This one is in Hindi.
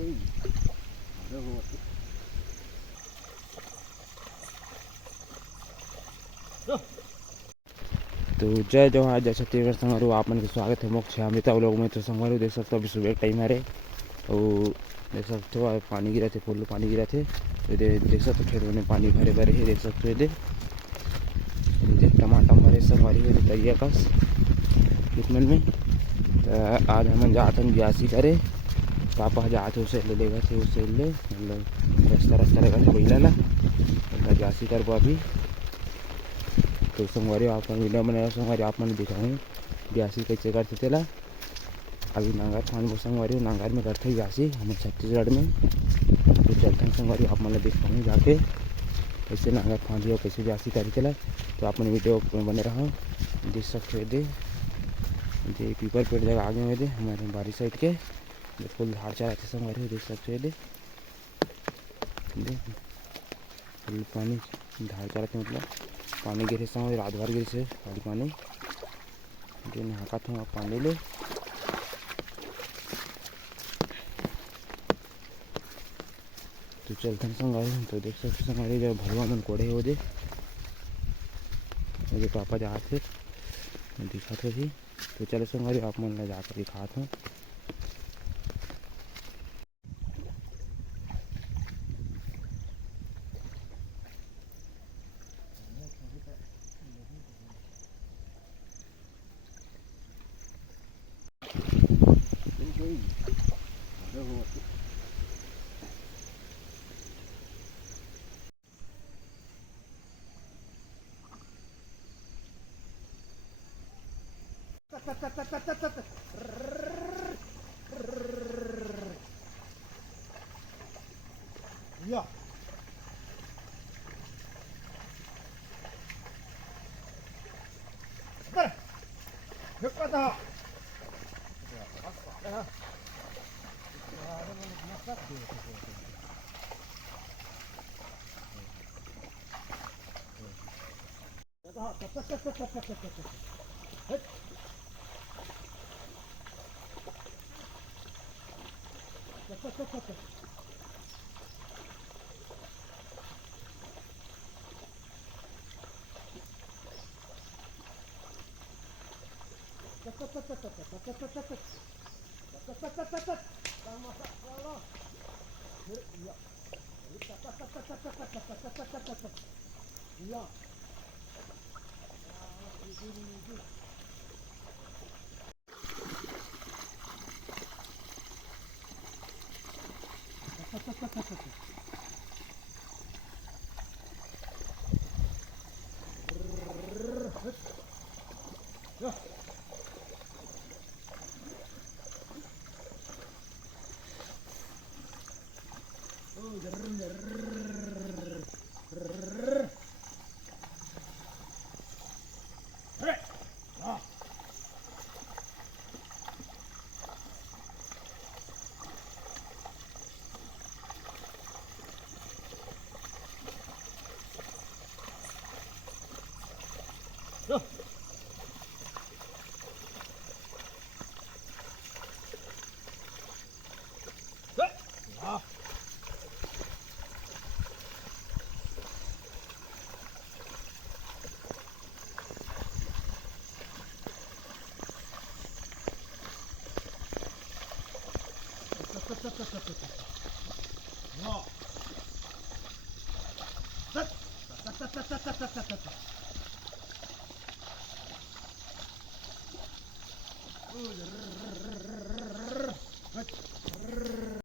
तो जय जवाहर जय छत्तीसगढ़ संगवारी आप मन के स्वागत है मोक्ष अमृता लोग में। तो संगवारी देख सकते हो अभी सुबह टाइम है और देख सकते हो पानी गिरा थे, फुल पानी गिरा थे। तो देख सकते हो खेत में पानी भरे भरे है, देख सकते हो टमाटर भरे संगवारी है तैया कस खेत मन में। तो आज हम जाते हैं ब्यासी करे, पापा जाते उसे ले लेगा थे, उससे ले मतलब रास्ता रहेगा था कोयला ला ब्यासी करबो अभी। तो संगवारी आप वीडियो बनाया संगवारी आप मैंने दिखाऊँ ब्यासी कैसे करते तेला। अभी नांगर फान संगवारी नांगर में करते ब्यासी हम छत्तीसगढ़ में। तो चलते हैं संगवारी आप मैंने दिखाऊँ जाके कैसे नांगर फान दिया कैसे ब्यासी करी चला। तो आप मैंने वीडियो बने रहा देख सकते दे पीपल पेड़ जगह आगे में दे हमारे बारी साइड के फुल झाड़ चढ़ाते संगवारी देख सकते दे फुल पानी झाड़ चढ़ाते मतलब पानी गिरे संग रात भर गिर से खाली पानी जो नहाकत हूँ पानी ले। तो चलते हैं संगवारी। तो देख सकते संगवारी जब भलवा मन कोड़े हो दे मुझे पापा जाते दिखाते भी। तो चलो संगवारी आप मन जाकर दिखाता हूँ। Ja. Ber. Huk wat ha. Ja. Ja. Ja.